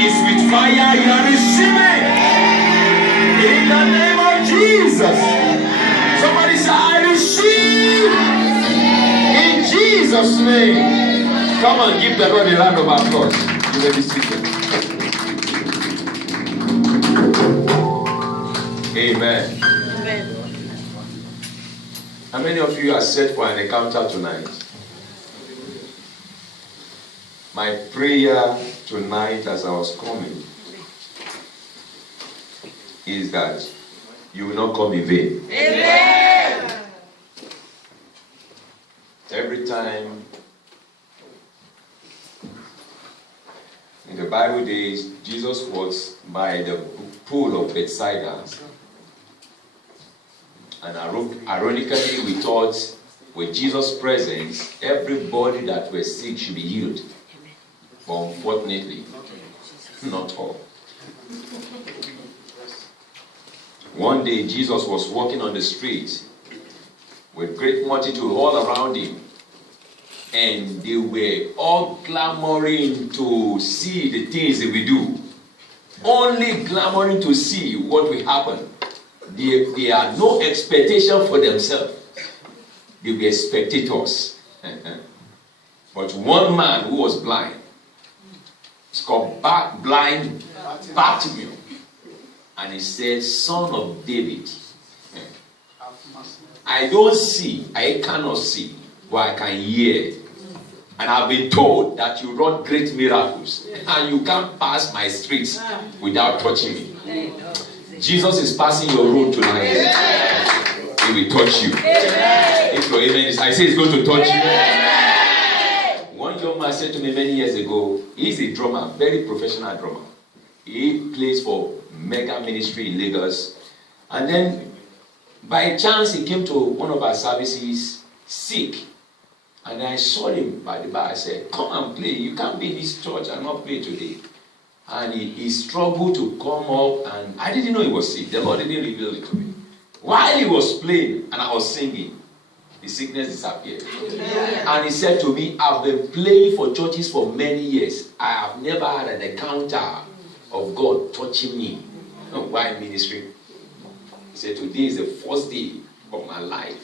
is with fire. You are receiving. In the name of Jesus. Somebody say, I receive. In Jesus' name. Come on, give the Lord a round of applause. You may be seated. Amen. How many of you are set for an encounter tonight? My prayer tonight as I was coming is that you will not come in vain. Amen. Every time in the Bible days, Jesus was by the pool of Bethsaida. And ironically, we thought with Jesus' presence, everybody that was sick should be healed. But unfortunately, not all. One day, Jesus was walking on the street with great multitude all around him. And they were all clamoring to see the things that we do. Only clamoring to see what will happen. They had no expectation for themselves. They were spectators. But one man who was blind, it's called blind Bartimaeus, and he said, Son of David, I don't see, I cannot see, but I can hear. And I've been told that you wrought great miracles, and you can't pass my streets without touching me. Jesus is passing your road tonight. He will touch you. If your amen is, I say he's going to touch you. One young man said to me many years ago, he's a drummer, very professional drummer. He plays for mega ministry in Lagos. And then by chance he came to one of our services sick. And I saw him by the bar. I said, come and play. You can't be in this church and not play today. And he struggled to come up, and I didn't know he was sick. The Lord didn't reveal it to me. While he was playing and I was singing, the sickness disappeared. And he said to me, I've been playing for churches for many years. I have never had an encounter of God touching me. Why ministry? He said, today is the first day of my life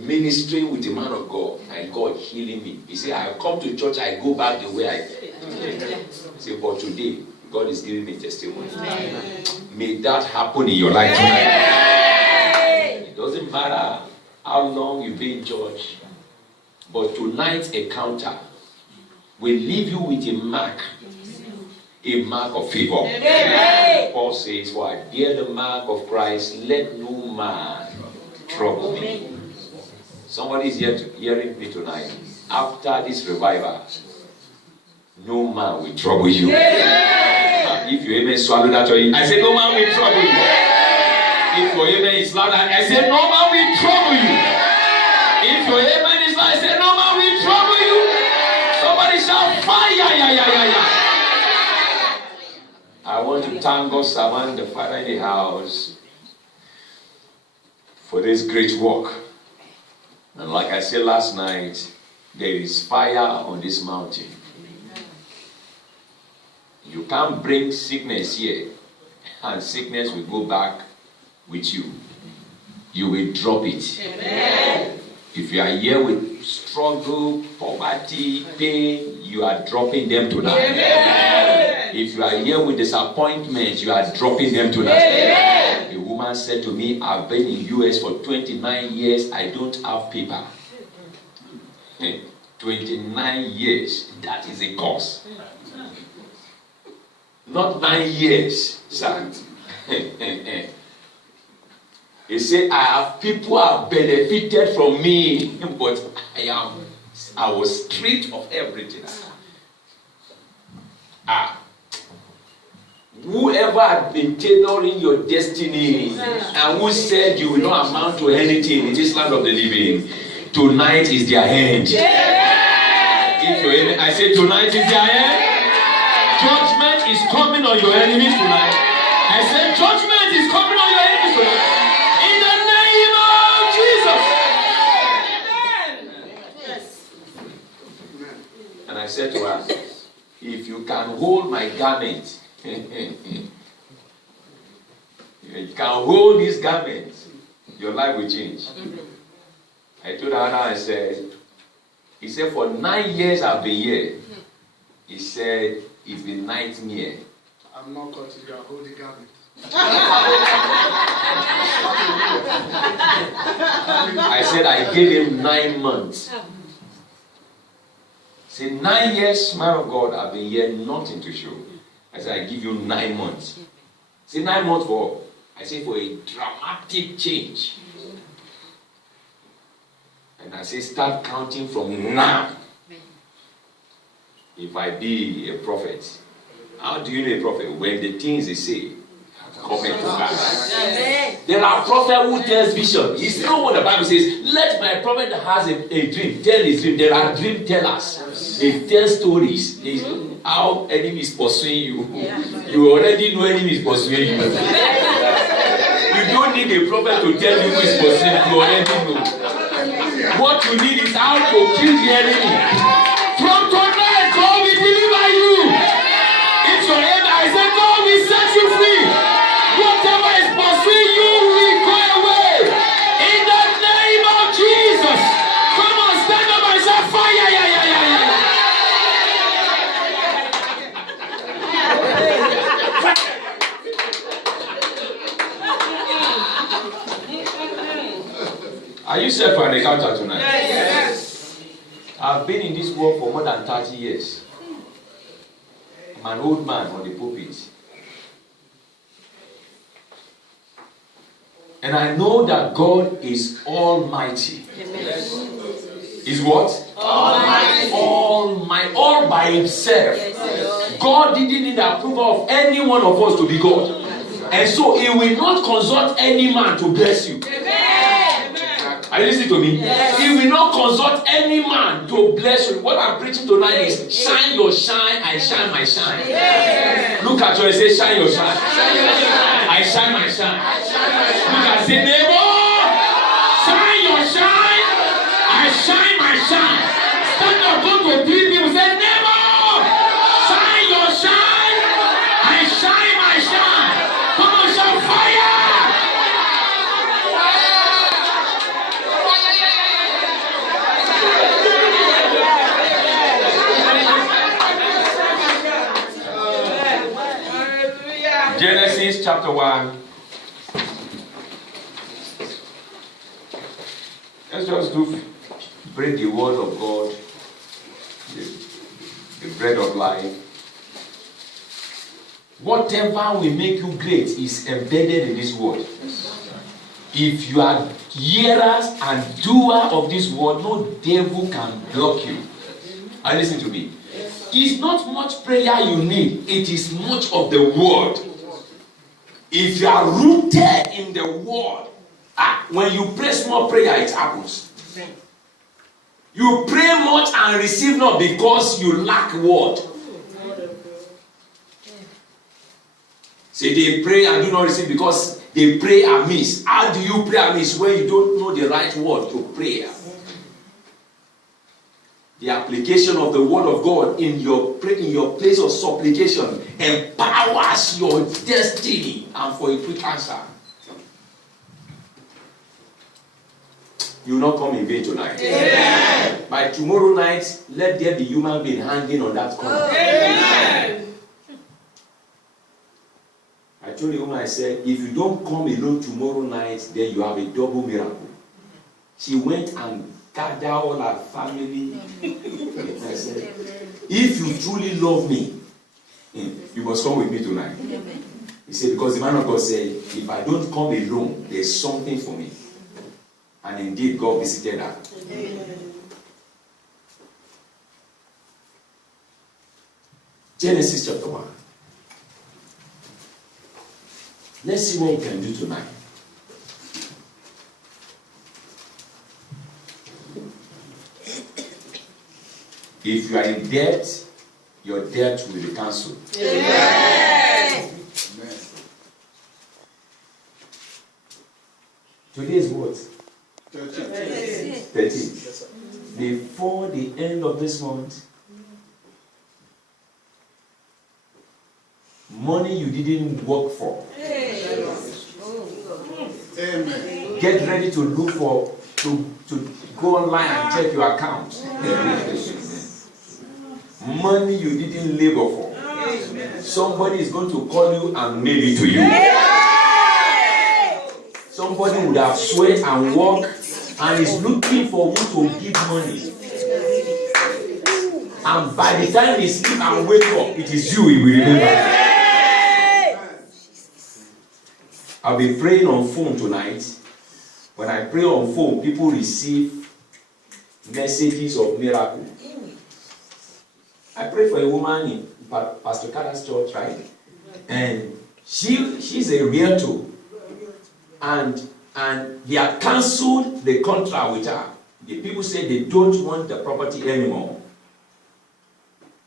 ministering with the man of God and God healing me. He said, I come to church, I go back the way I came. He said, but today, God is giving me testimony. May that happen in your life tonight. It doesn't matter how long you've been in church, but tonight's encounter will leave you with a mark of favor. Paul says, for I bear the mark of Christ, let no man trouble me. Somebody is hearing me tonight. After this revival, no man will trouble you. If your amen swallow that, I say no man will trouble you. If your amen is loud, I say no man will trouble you. If your amen is loud, I say no man will trouble you. Somebody shout fire. I want to thank God, servant, the Father in the house, for this great work. And like I said last night, there is fire on this mountain. You can't bring sickness here, and sickness will go back with you. You will drop it. Amen. If you are here with struggle, poverty, pain, you are dropping them tonight. Amen. If you are here with disappointment, you are dropping them tonight. Amen. A woman said to me, I've been in US for 29 years, I don't have paper. 29 years, that is a curse. Not 9 years, sir. He said, I have people who have benefited from me, but I was stripped of everything. Whoever had been tailoring your destiny and who said you will not amount to anything in this land of the living, tonight is their end. If I say tonight is their end, judgment is coming on your enemies tonight. I said judgment is coming on your enemies tonight. In the name of Jesus. Yes. And I said to her, if you can hold my garment, you can hold this garment, your life will change. I told Hannah, I said, he said, for 9 years I've been here. He said, it's been 9th year. I'm not cutting you, I'm holding garment. I said, I gave him 9 months. Say 9 years, man of God, I've been here, nothing to show. I said, I give you 9 months. Say 9 months for? I say for a dramatic change. And I say, start counting from now. If I be a prophet, how do you know a prophet? When the things they say come into pass. There are prophets who tell vision. You know what the Bible says? Let my prophet that has a dream tell his dream. There are dream tellers. They tell stories. How enemy is pursuing you. You already know enemy is pursuing you. You don't need a prophet to tell you who is pursuing you. You already know. What you need is how to kill the enemy. From tonight, God will deliver you. It's your head. I said, God will set you free. Whatever is pursuing you will go away. In the name of Jesus. Come on, stand up and say fire. Are you set for an encounter tonight? Yes. I've been in this world for more than 30 years. I'm an old man on the pulpit. And I know that God is almighty. Yes. Is what? Almighty. All by himself. Yes. God didn't need the approval of any one of us to be God. And so he will not consult any man to bless you. Are you listening to me? Yes. He will not consult any man to bless you. What I'm preaching tonight is shine your shine, I shine my shine. Yes. Look at you and say, shine your shine. I shine my shine. Look at say, neighbor, shine your shine, I shine my shine. Stand up, go to 3 people, say, neighbor, shine your shine, I shine my shine. Come on, shout fire. Genesis chapter 1. Let's just break the word of God, the bread of life. Whatever will make you great is embedded in this word. If you are hearers and doer of this word, no devil can block you. And listen to me. It's not much prayer you need. It is much of the word. If you are rooted in the word, when you pray small prayer, it happens. You pray much and receive not because you lack word. Say they pray and do not receive because they pray amiss. How do you pray amiss when you don't know the right word to pray? The application of the word of God in your place of supplication empowers your destiny and for a quick answer. You will not come in vain tonight. Amen. By tomorrow night, let there be human being hanging on that corner. Amen. I told the woman, I said, if you don't come alone tomorrow night, then you have a double miracle. She went and gathered all her family. I said, if you truly love me, you must come with me tonight. Amen. He said, because the man of God said, if I don't come alone, there's something for me. And indeed, God visited her. Amen. Genesis chapter 1. Let's see what we can do tonight. If you are in debt, your debt will be cancelled. Amen. Amen. Today is what? 13. Yes, before the end of this month, money you didn't work for. Amen. Get ready to look for, to go online and check your account. Money you didn't labor for. Somebody is going to call you and mail it to you. Somebody would have sweat and worked and is looking for who to give money. And by the time he sleep and wake up, it is you he will remember. I'll be praying on phone tonight. When I pray on phone, people receive messages of miracle. I pray for a woman in Pastor Kada's church, right? And she's a realtor. And they have cancelled the contract with her. The people say they don't want the property anymore.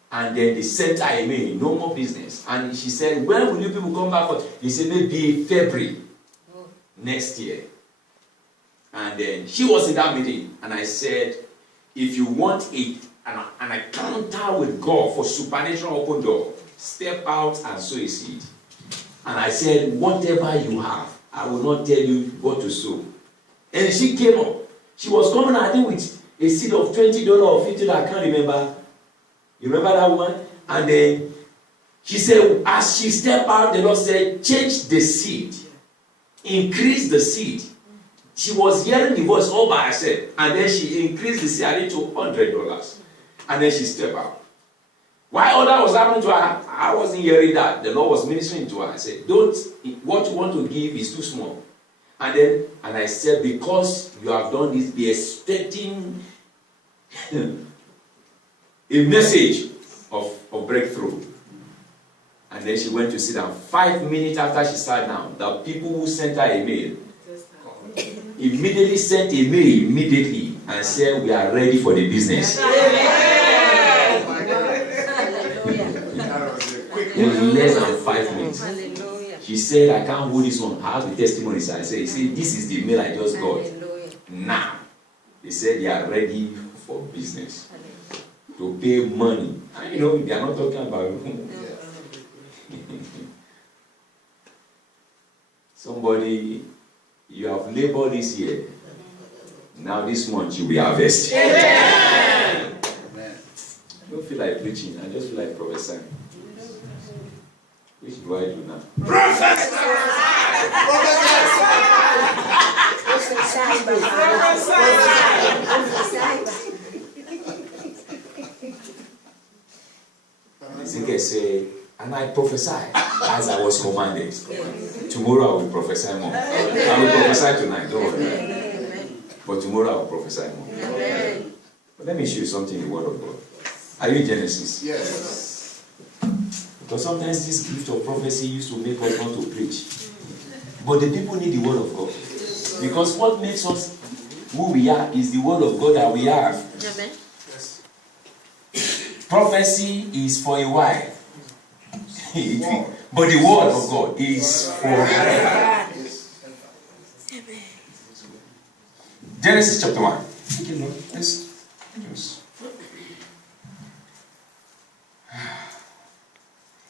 And then they sent her a mail, no more business. And she said, when will you people come back? They said maybe February next year. And then she was in that meeting. And I said, if you want an encounter with God for supernatural open door, step out and sow a seed. And I said, whatever you have, I will not tell you what to sow. And she came up. She was coming, I think, with a seed of $20 or $50, I can't remember. You remember that one? And then she said, as she stepped out, the Lord said, change the seed. Increase the seed. She was hearing the voice all by herself. And then she increased the seed, I think, to $100. And then she stepped out. Why all that was happening to her, I wasn't hearing that. The Lord was ministering to her. I said, what you want to give is too small. And I said, because you have done this, be expecting a message of breakthrough. And then she went to sit down. 5 minutes after she sat down, the people who sent her a mail immediately sent a mail and said, we are ready for the business. In less than 5 minutes. She said, I can't hold this one. I have the testimonies. I said, this is the mail I just got. Now, they said they are ready for business. To pay money. And they are not talking about somebody, you have labored this year. Now this month you will harvest. I don't feel like preaching. I just feel like prophesying. Which do I do now? Prophesy! Ezekiel said, and I prophesied as I was commanded. Tomorrow I will prophesy more. I will prophesy tonight, don't worry. But tomorrow I will prophesy more. But let me show you something in the Word of God. Are you in Genesis? Yes. Because sometimes this gift of prophecy used to make us want to preach. But the people need the Word of God. Because what makes us who we are is the Word of God that we have. Amen. Yes. Prophecy is for a while. But the Word of God is for Genesis chapter 1.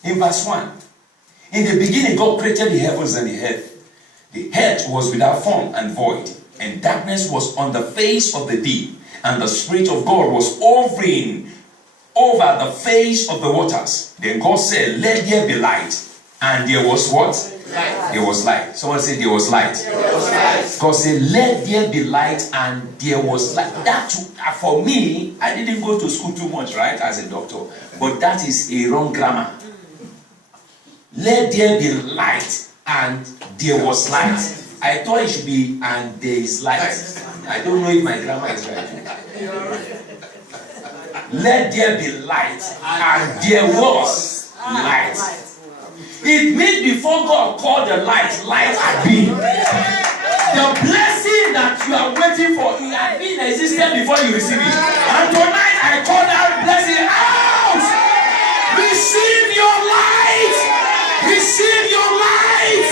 In verse 1, in the beginning God created the heavens and the earth. The earth was without form and void, and darkness was on the face of the deep, and the Spirit of God was hovering over the face of the waters. Then God said, let there be light. And there was what? Light. There was light. Someone said there was light. There was light. God said, let there be light, and there was light. That, for me, I didn't go to school too much, right, as a doctor. But that is a wrong grammar. Let there be light, and there was light. I thought it should be, and there is light. I don't know if my grammar is right. Let there be light, and there was light. It means before God called the light, light had been. The blessing that you are waiting for, it had been existed before you receive it. And tonight I call that blessing out. Receive your light. Receive your light.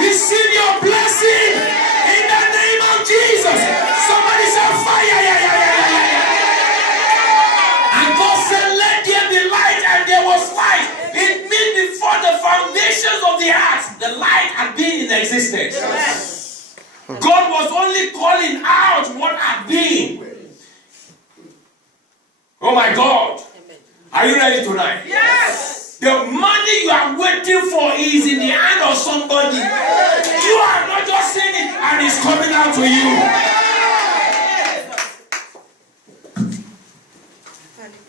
Receive your blessing in the name of Jesus. Somebody say fire. And God said, let there be light, and there was light. It means before the foundation had been in existence. Yes. God was only calling out what had been. Oh my God. Are you ready tonight? Yes. The money you are waiting for is in the hand of somebody. You are not just saying it and it's coming out to you.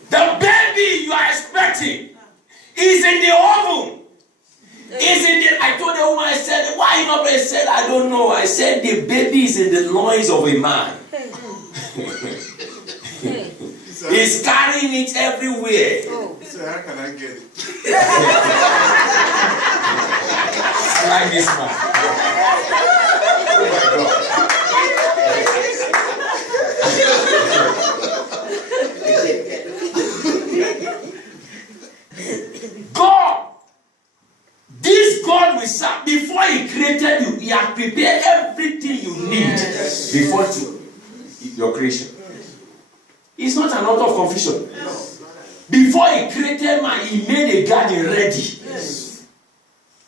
The baby you are expecting is in the oven. I told the woman, I said, why you not ready? I said, I don't know. I said, the baby is in the loins of a man. He's carrying it everywhere. So how can I get it? I like this man. Oh my God. God, this God we serve, before He created you, He had prepared everything you need before your creation. It's not an author of confusion. Before He created man, He made a garden ready.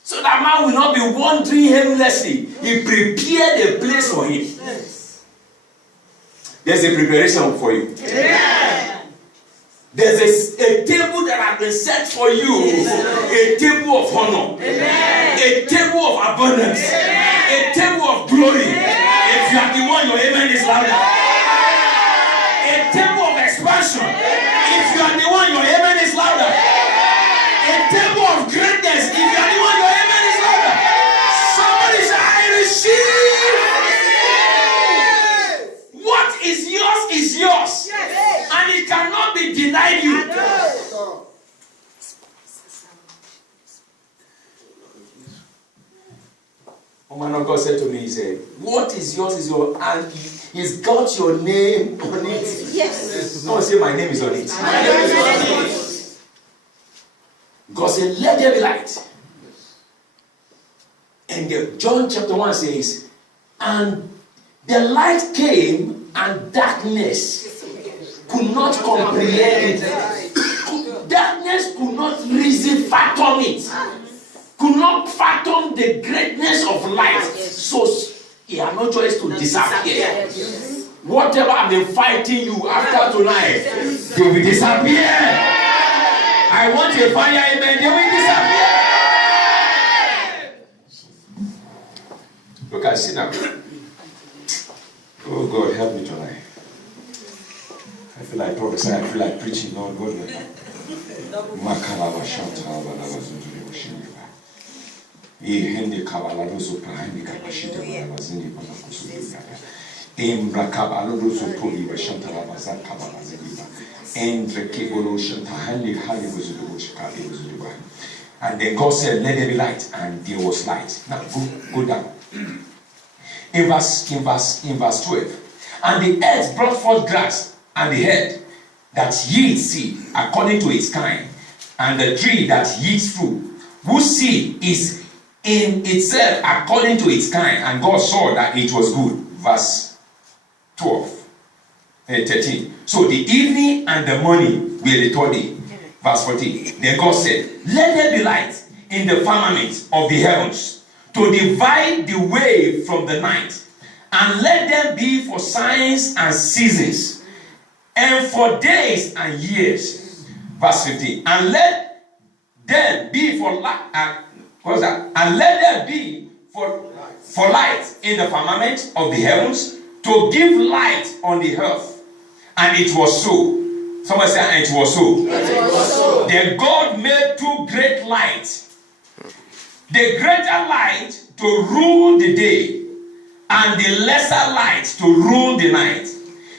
So that man will not be wandering aimlessly. He prepared a place for him. There's a preparation for you. There's a table that has been set for you. A table of honor. A table of abundance. A table of glory. If you are the one, your amen is louder. A table of expansion. If you are the one, your amen is louder. A table of greatness. If you are the one, your amen is louder. Somebody say, I receive. What is yours is yours. And it cannot be denied you. Oh man of God said to me, he said, what is yours is yours, and he's got your name on it. Yes. No one say my name is on it. My name is on it. God said, let there be light. And John chapter 1 says, and the light came and darkness could not comprehend it. Darkness could not reason fathom it. Could not fathom the greatness of light. So he had no choice to disappear. Whatever I've been fighting you after tonight, they will disappear. I want a fire, amen. They will disappear. Look, I see now. Oh God, help me tonight. I feel like prophesying, I feel like preaching, Lord God. And then God said, let there be light, and there was light. Now go down. In verse 12. And the earth brought forth grass, and the herb that yields seed according to its kind, and the tree that yields fruit, whose seed is in itself according to its kind. And God saw that it was good. Verse 13. So the evening and the morning were the third day. Verse 14. Then God said, let there be light in the firmament of the heavens, to divide the way from the night, and let them be for signs and seasons, and for days and years. Verse 15. And let them be for light. What's that? And let them be for light in the firmament of the heavens, to give light on the earth. And it was so. Somebody say, and it was so. It was so. Then God made two great lights. The greater light to rule the day, and the lesser light to rule the night.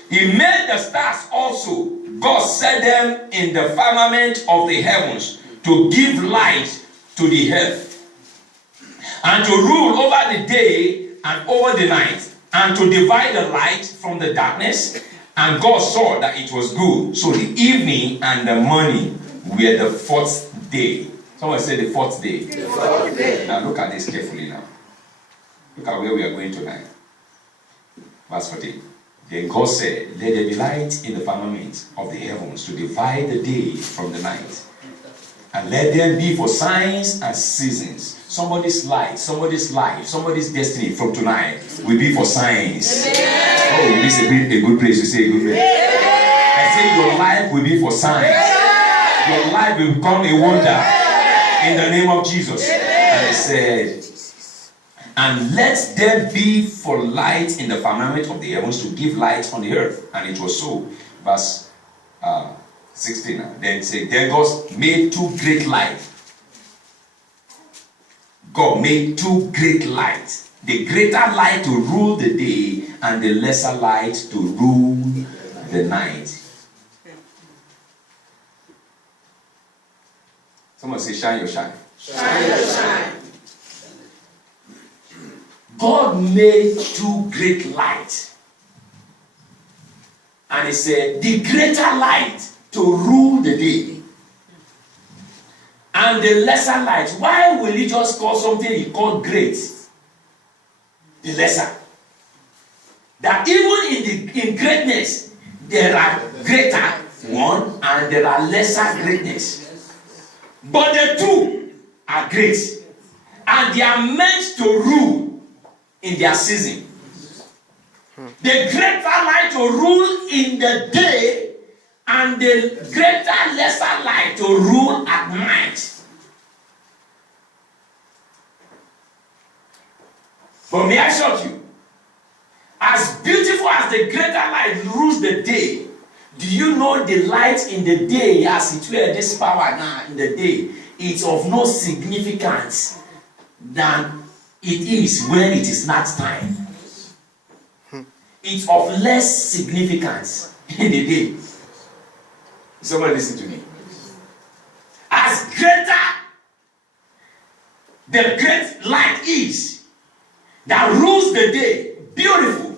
He made the stars also. God set them in the firmament of the heavens to give light to the earth, and to rule over the day and over the night, and to divide the light from the darkness. And God saw that it was good. So the evening and the morning were the fourth day. Someone say the fourth day. The fourth day. Now look at this carefully now. Look at where we are going tonight. Verse 14. Then God said, let there be light in the firmament of the heavens, to divide the day from the night, And let them be for signs and seasons. Somebody's life, somebody's destiny from tonight will be for signs. Oh, this is a good place to say a good place. I say your life will be for signs. Your life will become a wonder in the name of Jesus. And I said, and let them be for light in the firmament of the heavens to give light on the earth. And it was so. Verse 16. Then it said, then God made two great lights. God made two great lights. The greater light to rule the day and the lesser light to rule the night. Someone say, shine your shine. Shine your shine. God made two great lights. And he said, the greater light to rule the day. And the lesser light. Why will he just call something he called great? The lesser. That even in greatness, there are greater one and there are lesser greatness. But the two are great. And they are meant to rule in their season. The greater light to rule in the day and the greater lesser light to rule at night. But may I shock you? As beautiful as the greater light rules the day, do you know the light in the day, as it were, this power now in the day, it's of no significance than it is when it is night time. It's of less significance in the day. Someone listen to me. As greater the great light is that rules the day, beautiful,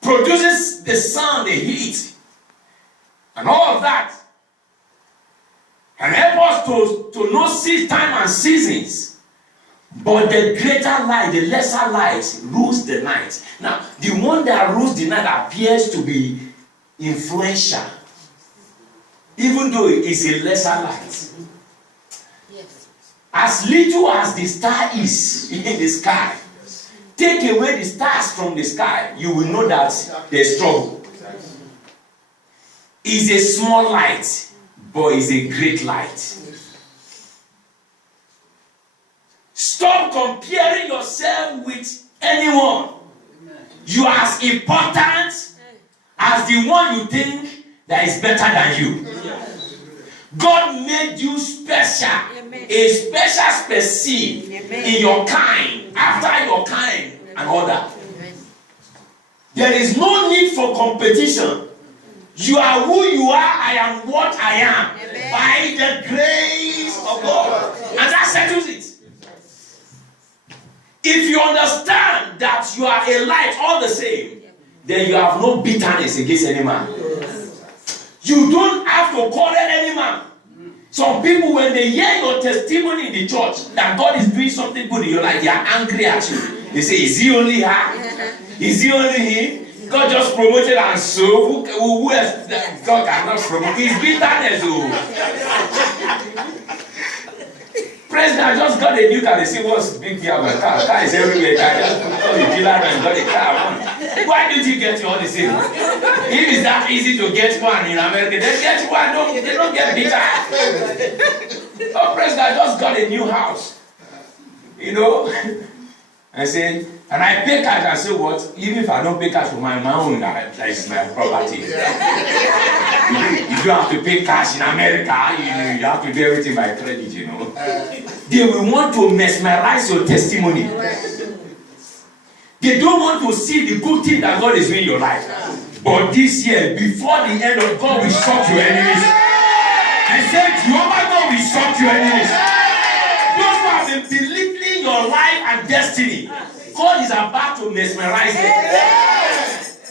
produces the sun, the heat, and all of that, and help us to know seed time and seasons. But the greater light, the lesser light, rules the night. Now, the one that rules the night appears to be influential, even though it is a lesser light. Yes. As little as the star is in the sky, take away the stars from the sky, you will know that there's trouble. It's a small light, but it's a great light. Stop comparing yourself with anyone. You are as important as the one you think that is better than you. God made you special, a special species in your kind, after your kind and order. There is no need for competition. You are who you are, I am what I am, by the grace of God. And that settles it. If you understand that you are a light all the same, then you have no bitterness against any man. You don't have to quarrel any man. Some people, when they hear your testimony in the church that God is doing something good in your life, they are angry at you. They say, is he only her? Is he only him? God just promoted and so who else? God cannot promote. It's bitterness. President, I just got a new car. They say, what's the big deal about car? Car is everywhere. I just got a dealer and got a car. Why did you get all the same? If it's that easy to get one in America, they get one. They don't get bitter. Oh, President, I just got a new house. You know? I say, and I pay cash. I say, what? Even if I don't pay cash for my own, that is my property. You don't have to pay cash in America. You have to do everything by credit, you know. They will want to mesmerize your testimony. They don't want to see the good thing that God is doing in your life. But this year, before the end of God, will shock your enemies. I said, Jehovah God will shock your enemies. Those who have been belittling your life and destiny, God is about to mesmerize them.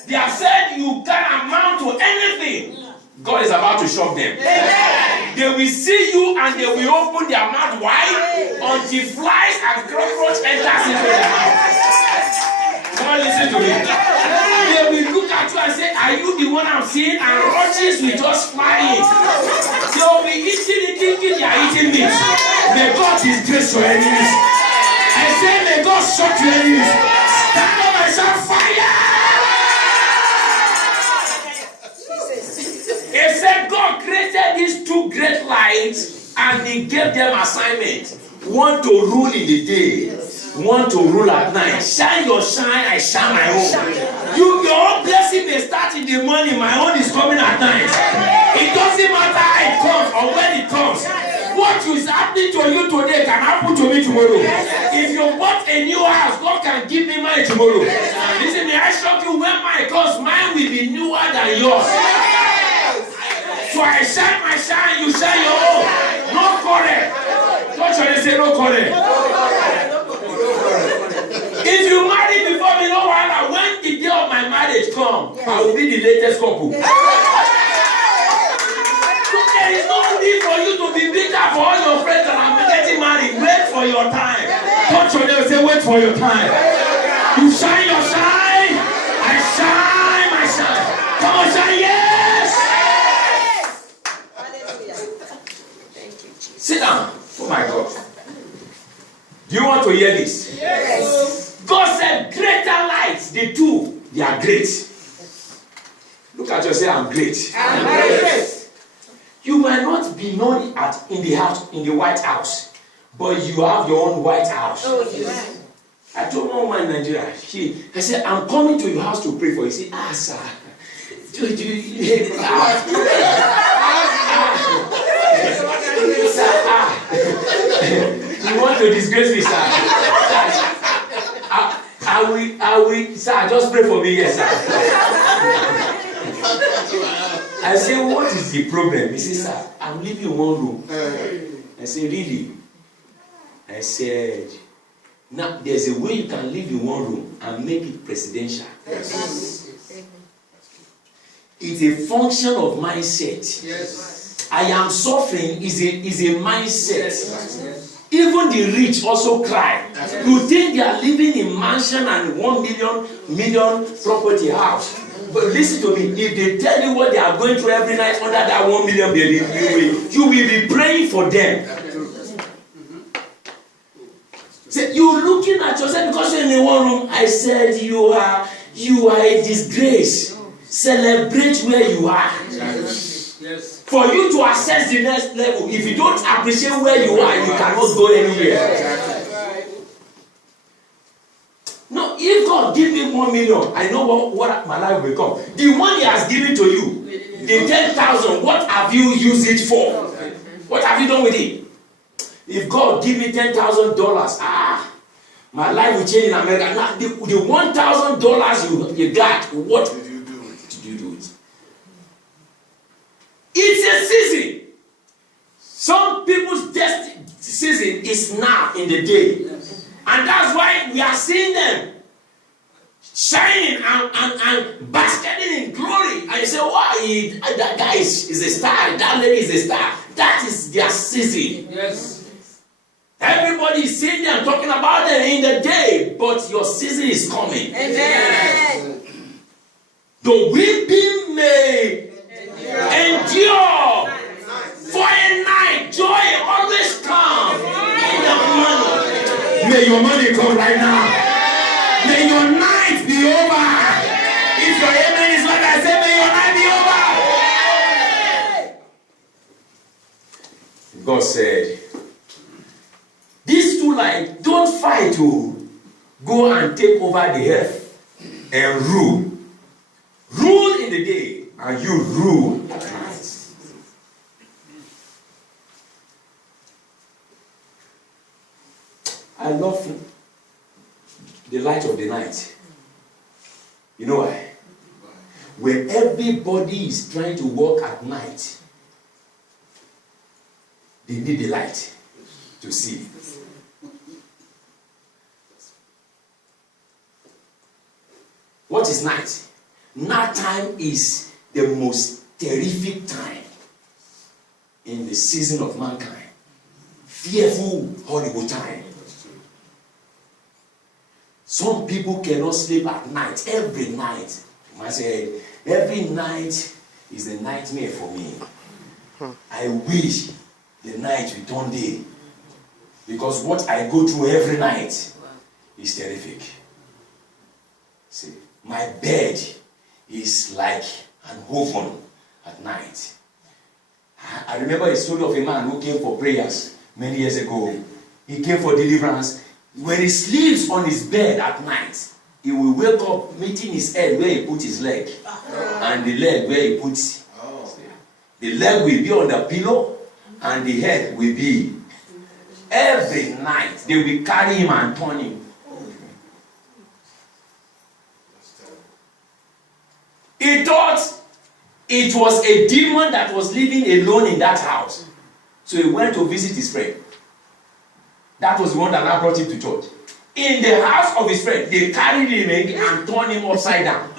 They have said you can't amount to anything. God is about to shock them. They will see you and they will open their mouth wide until flies and cockroaches enter into their mouth. Come on, listen to me. They will look at you and say, are you the one I'm seeing? And roaches will just fly in. They will be eating it, thinking they are eating meat. May God disgrace your enemies. I say, may God shock your enemies. Stand up and shout fire! He said God created these two great lights and he gave them assignment. One to rule in the day, one to rule at night. Shine your shine, I shine my own. Your own blessing may start in the morning, my own is coming at night. It doesn't matter how it comes or when it comes. What is happening to you today can happen to me tomorrow. If you bought a new house, God can give me mine tomorrow. Listen, may I shock you, when mine comes, mine will be newer than yours. So I shine my shine, you shine your own. No quarrel. Don't you say no quarrel. If you marry before me, no wonder when the day of my marriage comes, I will be the latest couple. So there is no need for you to be bitter for all your friends that are getting married. Wait for your time. Don't you say wait for your time. You shine your shine, I shine my shine. Come on, shine, yes. Sit down. Oh my God. Do you want to hear this? Yes. God said greater lights, the two, they are great. Look at yourself, I'm great. I'm great. You might not be known in the house, in the White House, but you have your own White House. Oh, yes. I told one woman in Nigeria, I said, I'm coming to your house to pray for you. She said, sir. You want to disgrace me, sir? I will, sir, just pray for me, yes, sir. I said, what is the problem? He said, sir, I'm living in one room. I said, really? I said, now there's a way you can live in one room and make it presidential. Yes. It's a function of mindset. Yes. I am suffering is a mindset. Yes. Even the rich also cry. You think they are living in mansion and 1 million property house. But listen to me, if they tell you what they are going through every night under that 1 million, you will be praying for them. Say, you're looking at yourself because you're in the one room. I said you are a disgrace. Celebrate where you are. Yes. For you to access the next level, if you don't appreciate where you are, you cannot go anywhere. No, if God give me 1 million, I know what my life will become. The one He has given to you, the 10,000, what have you used it for? What have you done with it? If God give me $10,000, my life will change in America. Now, the $1,000 you got, what did you do with it? It's a season. Some people's destiny season is now in the day. And that's why we are seeing them shining and basking in glory. And you say, wow, that guy is a star. That lady is a star. That is their season. Yes. Everybody is seeing them, talking about them in the day, but your season is coming. Amen. The weeping may endure for a night. Joy always comes in the morning. May your money come right now. May your night be over. If your amen is what I say, may your night be over. God said, these two lights, don't fight to go and take over the earth and rule. Rule in the day, and you rule at night. I love the light of the night. You know why? When everybody is trying to walk at night, they need the light to see. What is night? Night time is the most terrific time in the season of mankind. Fearful, horrible time. Some people cannot sleep at night. Every night, I say, Every night is a nightmare for me. I wish the night will turn day. Because what I go through every night is terrific. See, my bed is like an oven at night. I remember a story of a man who came for prayers many years ago. He came for deliverance. When he sleeps on his bed at night, he will wake up meeting his head where he put his leg, and the leg where he puts. The leg will be on the pillow, and the head will be. Every night they will carry him and turn him. He thought it was a demon that was living alone in that house. So he went to visit his friend. That was the one that now brought him to church. In the house of his friend, they carried him and turned him upside down.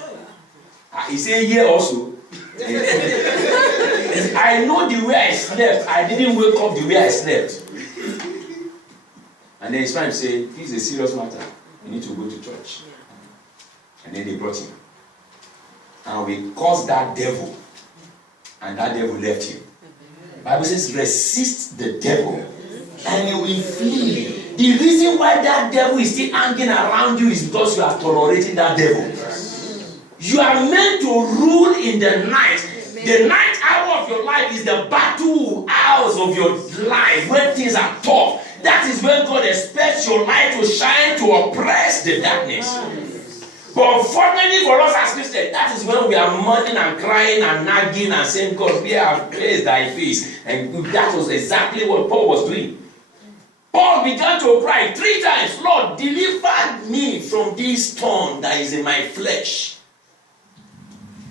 He said, here also. I know the way I slept. I didn't wake up the way I slept. And then his friend said, this is a serious matter. You need to go to church. And then they brought him. And we caused that devil. And that devil left him. The Bible says, resist the devil and he will flee. The reason why that devil is still hanging around you is because you are tolerating that devil. You are meant to rule in the night. The night hour of your life is the battle hours of your life when things are tough. That is when God expects your light to shine to oppress the darkness. But fortunately for us as Christians, that is when we are mourning and crying and nagging and saying, God, we have placed thy face. And that was exactly what Paul was doing. Paul began to cry 3 times, Lord, deliver me from this thorn that is in my flesh.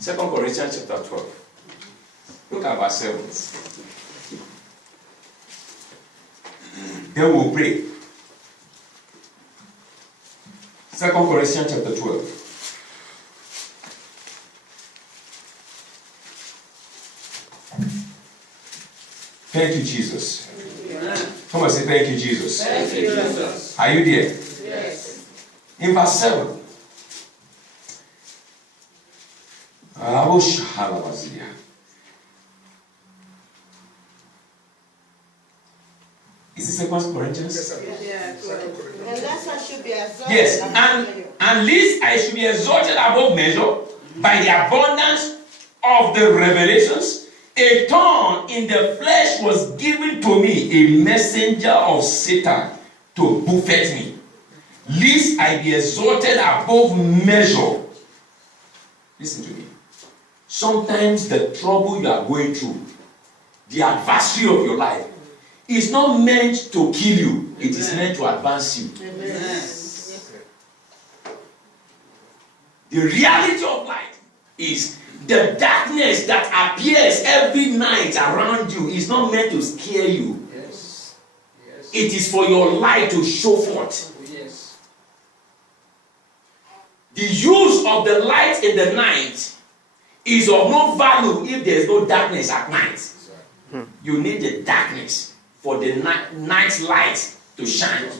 2 Corinthians chapter 12. Look at verse 7. Then we'll pray. 2 Corinthians chapter 12. Thank you, Jesus. Come on, say thank you, Jesus. Thank you, Jesus. Are you there? Yes. In verse 7. Is this 2 Corinthians? Yes, sir. And that's what should be exalted. Yes, and least I should be exalted above measure by the abundance of the revelations. A thorn in the flesh was given to me, a messenger of Satan to buffet me, lest I be exalted above measure. Listen to me. Sometimes the trouble you are going through, the adversary of your life, is not meant to kill you. It is meant to advance you. Amen. The reality of life is the darkness that appears every night around you is not meant to scare you. Yes. Yes. It is for your light to show forth. Yes. The use of the light in the night is of no value if there is no darkness at night. You need the darkness for the night light to shine.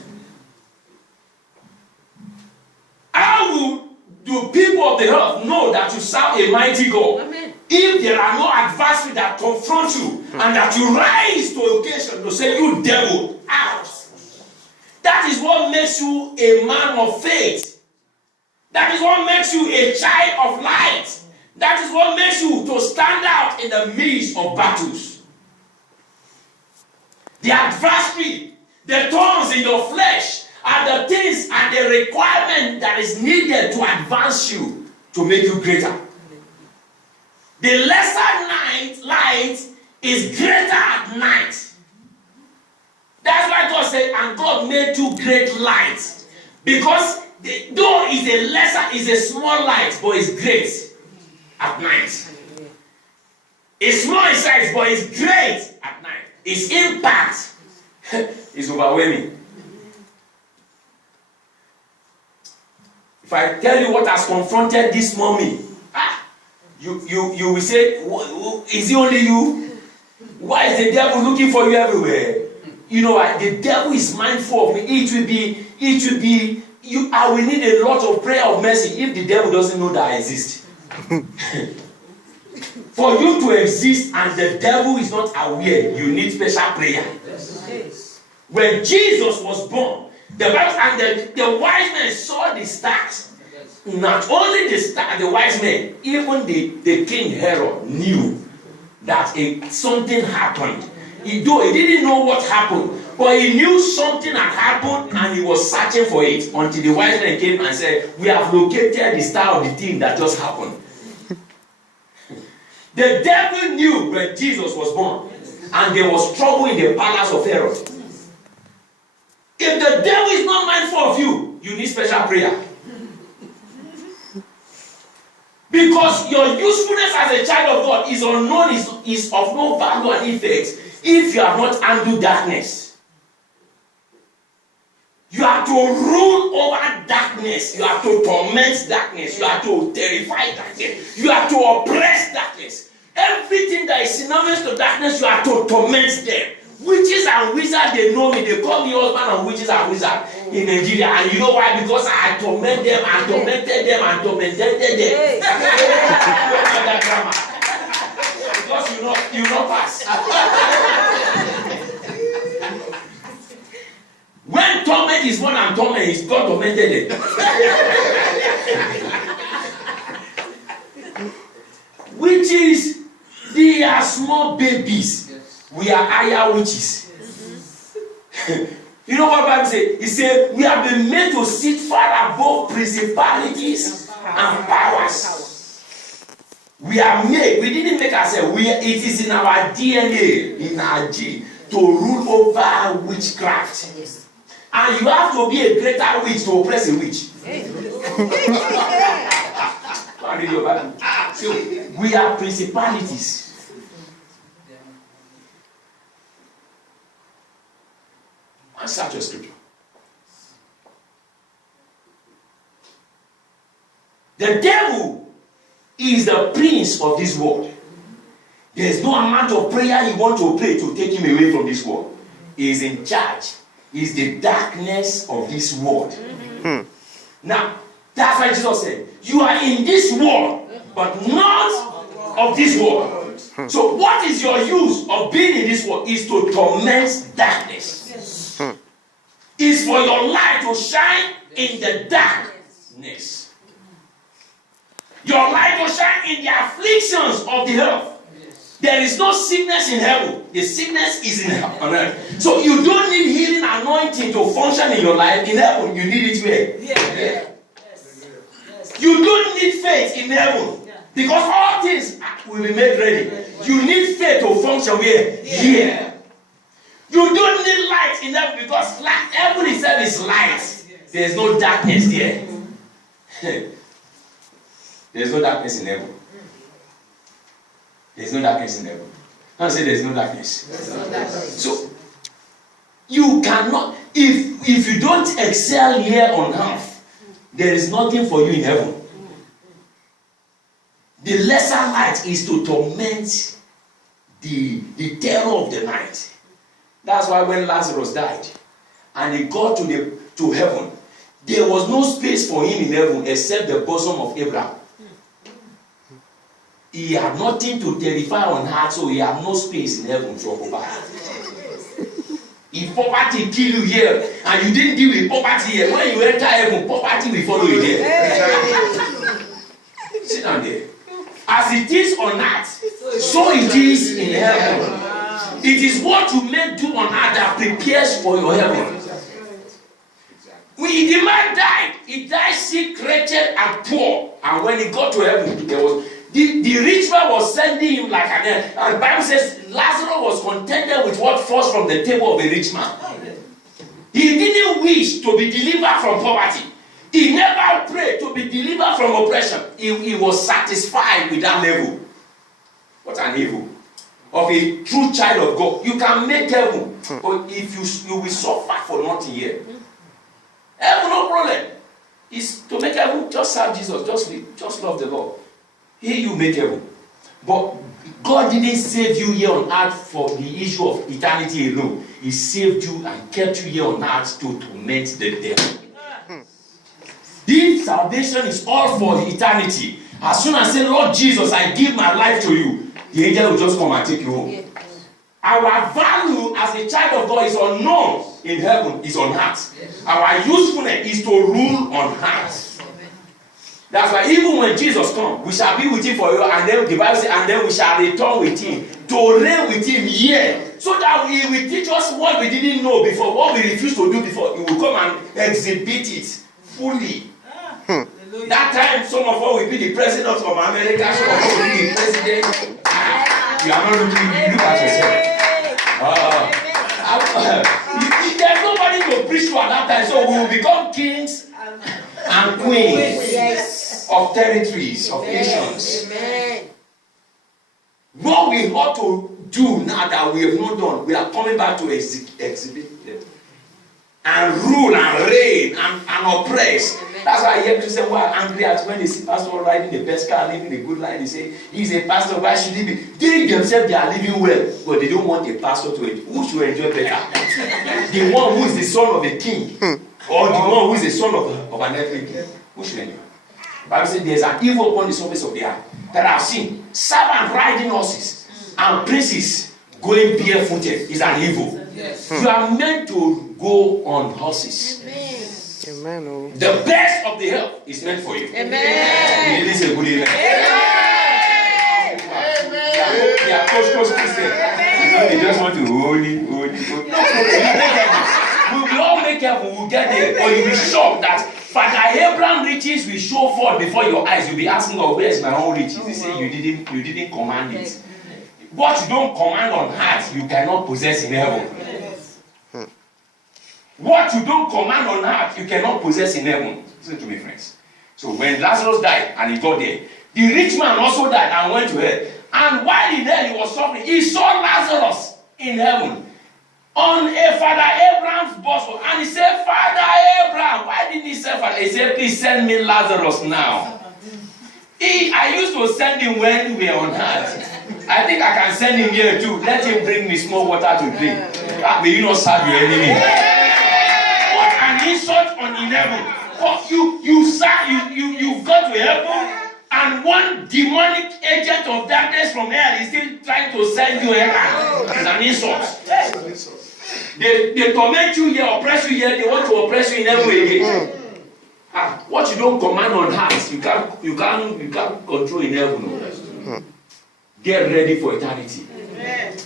How do people of the earth know that you serve a mighty God? Amen. If there are no adversary that confront you and that you rise to occasion to say, you devil, out. That is what makes you a man of faith. That is what makes you a child of light. That is what makes you to stand out in the midst of battles. The adversary, the thorns in your flesh are the things and the requirement that is needed to advance you, to make you greater. The lesser light is greater at night. That's why God said, and God made 2 great lights. Because though is a small light, but it's great at night. It's small in size, but it's great at night. Its impact is overwhelming. If I tell you what has confronted this mommy, you will say, is it only you? Why is the devil looking for you everywhere? You know what? The devil is mindful of me. It will be you. I will need a lot of prayer of mercy if the devil doesn't know that I exist. For you to exist and the devil is not aware, you need special prayer. When Jesus was born, the Bible and the wise men saw the stars. Not only the star, the wise men, even the king Herod knew that something happened. Though he didn't know what happened, but he knew something had happened and he was searching for it until the wise men came and said, we have located the star of the thing that just happened. The devil knew when Jesus was born, and there was trouble in the palace of Herod. If the devil is not mindful of you, you need special prayer. Because your usefulness as a child of God is unknown, is of no value and effect if you have not handled darkness. You have to rule over darkness. You have to torment darkness. You have to terrify darkness. You have to oppress darkness. Everything that is synonymous to darkness, you have to torment them. Witches and wizards, they know me. They call me husband of witches and wizards in Nigeria. And you know why? Because I torment them and tormented them and tormented them. Because you not pass. When torment is more than torment, is God tormented them. Witches, they are small babies. We are higher witches. You know what the Bible says? It says we have been made to sit far above principalities and powers. We are made. We didn't make ourselves. It is in our DNA, in our gene, to rule over witchcraft. And you have to be a greater witch to oppress a witch. So we are principalities. Answer your scripture. The devil is the prince of this world. There is no amount of prayer you want to pray to take him away from this world. He is in charge. He is the darkness of this world. Mm-hmm. Now, that's why Jesus said, you are in this world, but not of this world. So what is your use of being in this world? Is to torment darkness. Is for your light to shine in the darkness. Your light will shine in the afflictions of the earth. There is no sickness in heaven. The sickness is in on earth. So you don't need healing anointing to function in your life. In heaven, you need it where? Yeah. You don't need faith in heaven. Because all things will be made ready. You need faith to function where? Here. You don't need light in heaven because heaven itself is light. There's no darkness there. There's no darkness in heaven. There's no darkness in heaven. I say there's no darkness. So you cannot, if you don't excel here on earth, there is nothing for you in heaven. The lesser light is to torment the terror of the night. That's why when Lazarus died and he got to heaven, there was no space for him in heaven except the bosom of Abraham. He had nothing to terrify on earth, so he had no space in heaven to occupy. If poverty kill you here and you didn't deal with poverty here, when you enter heaven, poverty will follow you there. Sit down there. As it is on earth, so it is in heaven. It is what you may do on earth that prepares for your heaven. When the man died, he died sick, wretched, and poor. And when he got to heaven, there was the rich man was sending him like an air. And the Bible says Lazarus was contented with what falls from the table of a rich man. He didn't wish to be delivered from poverty. He never prayed to be delivered from oppression. He was satisfied with that level. What an evil of a true child of God. You can make heaven, but if you will suffer for nothing here. Heaven, no problem. Is to make heaven, just serve Jesus, just love the Lord. Here you make heaven. But God didn't save you here on earth for the issue of eternity alone. He saved you and kept you here on earth to torment the devil. This salvation is all for eternity. As soon as I say, Lord Jesus, I give my life to you, the angel will just come and take you home. Yes. Our value as a child of God is unknown in heaven, is on earth. Our usefulness is to rule on earth. That's why even when Jesus comes, we shall be with him forever, and then the Bible says, and then we shall return with him to reign with him here, so that he will teach us what we didn't know before, what we refused to do before. He will come and exhibit it fully. That time, some of us will be the president of America, some of us will be the president. You are not looking, look at yourself. There's nobody to preach to at that time, so we will become kings and queens of territories, of nations. What we ought to do now that we have not done, we are coming back to exhibit them. And rule and reign and oppress. That's why I hear Christians who are angry at when they see pastor riding the best car, living a good life. They say, he's a pastor, why should he be? They themselves, they are living well, but they don't want a pastor to enjoy. Who should enjoy better? The one who is the son of a king, or the one who is the son of an earthly king. Who should enjoy? The Bible says there's an evil upon the surface of the earth that I've seen. Servants riding horses and princes going barefooted is an evil. Yes. You are meant to go on horses. Amen. Oh. The best of the help is meant for you. Amen. It is a good amen. Amen. They are close Christians. You know, they just want to hold it. No, we will all make heaven. We will get there. Or you'll be shocked that Father Abraham riches will show forth before your eyes. You'll be asking, oh, where is my own riches? They say you didn't command it. What you don't command on earth, you cannot possess in heaven. What you don't command on earth, you cannot possess in heaven. Listen to me, friends. So when Lazarus died and he got there, the rich man also died and went to hell. And while in hell he was suffering, he saw Lazarus in heaven on a Father Abraham's bosom. And he said, Father Abraham, why didn't he say Father? He said, please send me Lazarus now. I used to send him when we were on earth. I think I can send him here too. Let him bring me small water to drink. May you not serve your enemy. What an insult on in heaven. But you got to heaven, and one demonic agent of darkness from hell is still trying to send you around. It's an insult. They torment you here, oppress you here. They want to oppress you in every way. What you don't command on earth, you can't control in heaven. Get ready for eternity. Amen.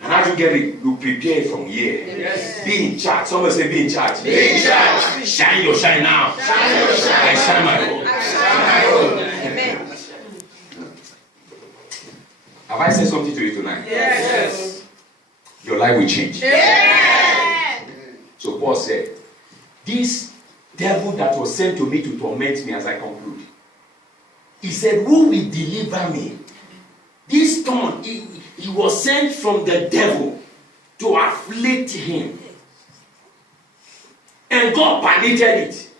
And how do you get it? You prepare from here. Yes. Be in charge. Somebody say, be in charge. Be in charge. Shine your shine now. Shine your shine. I shine my own. I shine my own. Amen. Have I said something to you tonight? Yes. Your life will change. Yes. So Paul said, this devil that was sent to me to torment me, as I conclude, he said, who will deliver me? This thorn, he was sent from the devil to afflict him. And God permitted it.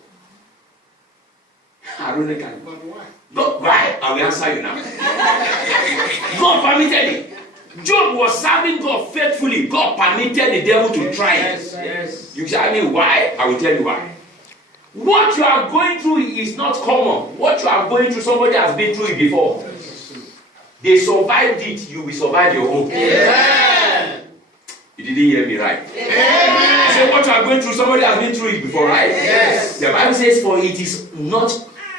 Ironically. But why? Why? I will answer you now. God permitted it. Job was serving God faithfully. God permitted the devil to try it. Yes. You tell me why? I will tell you why. What you are going through is not common. What you are going through, somebody has been through it before. They survived it, you will survive your own. Amen. You didn't hear me right. Amen. So what you are going through, somebody has been through it before, right? Yes. The Bible says, for it is not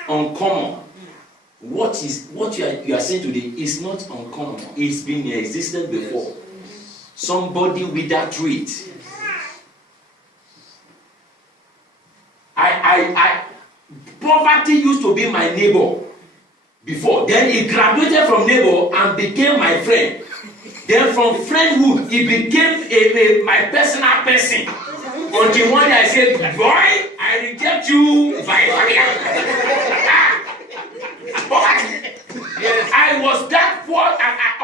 uncommon. What you are saying today is not uncommon. It's been in existence before. Somebody withered through it. Poverty used to be my neighbor before. Then he graduated from neighbor and became my friend. Then from friendhood, he became my personal person. Until one day I said, boy, I reject you by fire. Yes. I was that poor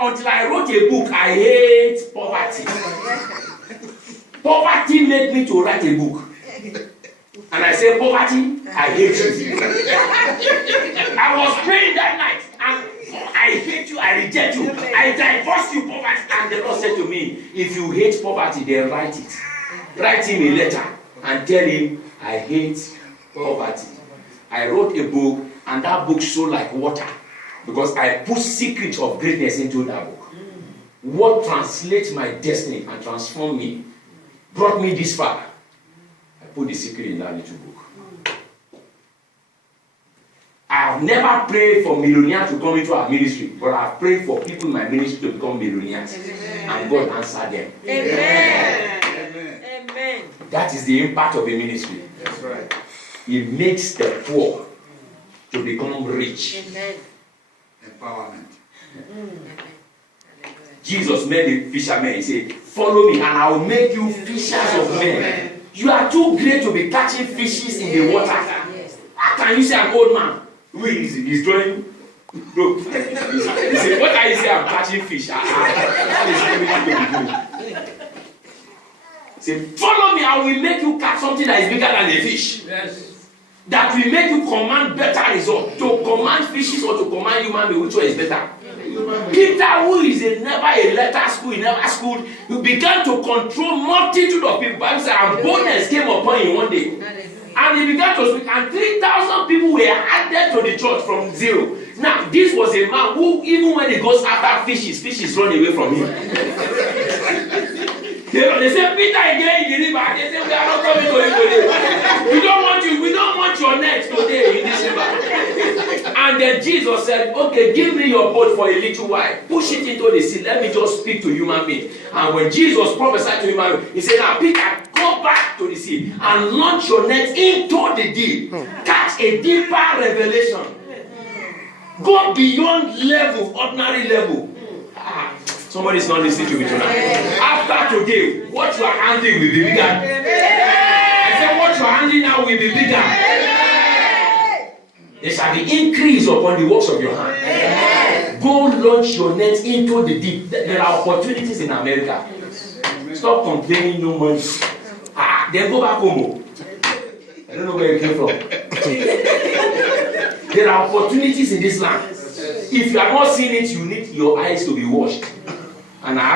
until I wrote a book. I hate poverty. Poverty made me to write a book. And I said, poverty, I hate you. I was praying that night, and I hate you, I reject you, I divorce you, poverty. And the Lord said to me, if you hate poverty, then write it. Write him a letter and tell him, I hate poverty. I wrote a book, and that book sold like water. Because I put secret of greatness into that book. What translates my destiny and transform me, brought me this far. I put the secret in that little book. I have never prayed for millionaires to come into our ministry, but I have prayed for people in my ministry to become millionaires. Amen. And God answered them. Amen. Amen. Amen. That is the impact of a ministry. That's right. It makes the poor to become rich. Amen. Empowerment. Jesus made the fishermen. He said, follow me and I will make you fishers of men. You are too great to be catching fishes in the water. How can you say an old man who is drawing? No. He said, what can you say? I'm catching fish. He said, follow me, I will make you catch something that is bigger than a fish. Yes. That will make you command better results. To command fishes or to command human beings, which one is better? Peter, who is never a letter school, he never schooled, he began to control multitude of people. Bible says, and boldness came upon him one day. And he began to speak, and 3,000 people were added to the church from zero. Now, this was a man who, even when he goes after fishes run away from him. They say, Peter again in the river. They say, we are not coming to you today. We don't want your net today in this river. And then Jesus said, okay, give me your boat for a little while. Push it into the sea. Let me just speak to human beings. And when Jesus prophesied to human beings, he said, now Peter, go back to the sea and launch your net into the deep. Catch a deeper revelation. Go beyond level, ordinary level. Somebody's not listening to me tonight. After today, what you are handling will be bigger. I said, what you are handling now will be bigger. There shall be increase upon the works of your hand. Go launch your net into the deep. There are opportunities in America. Stop complaining, no money. Then go back home. I don't know where you came from. There are opportunities in this land. If you are not seeing it, you need your eyes to be washed. And I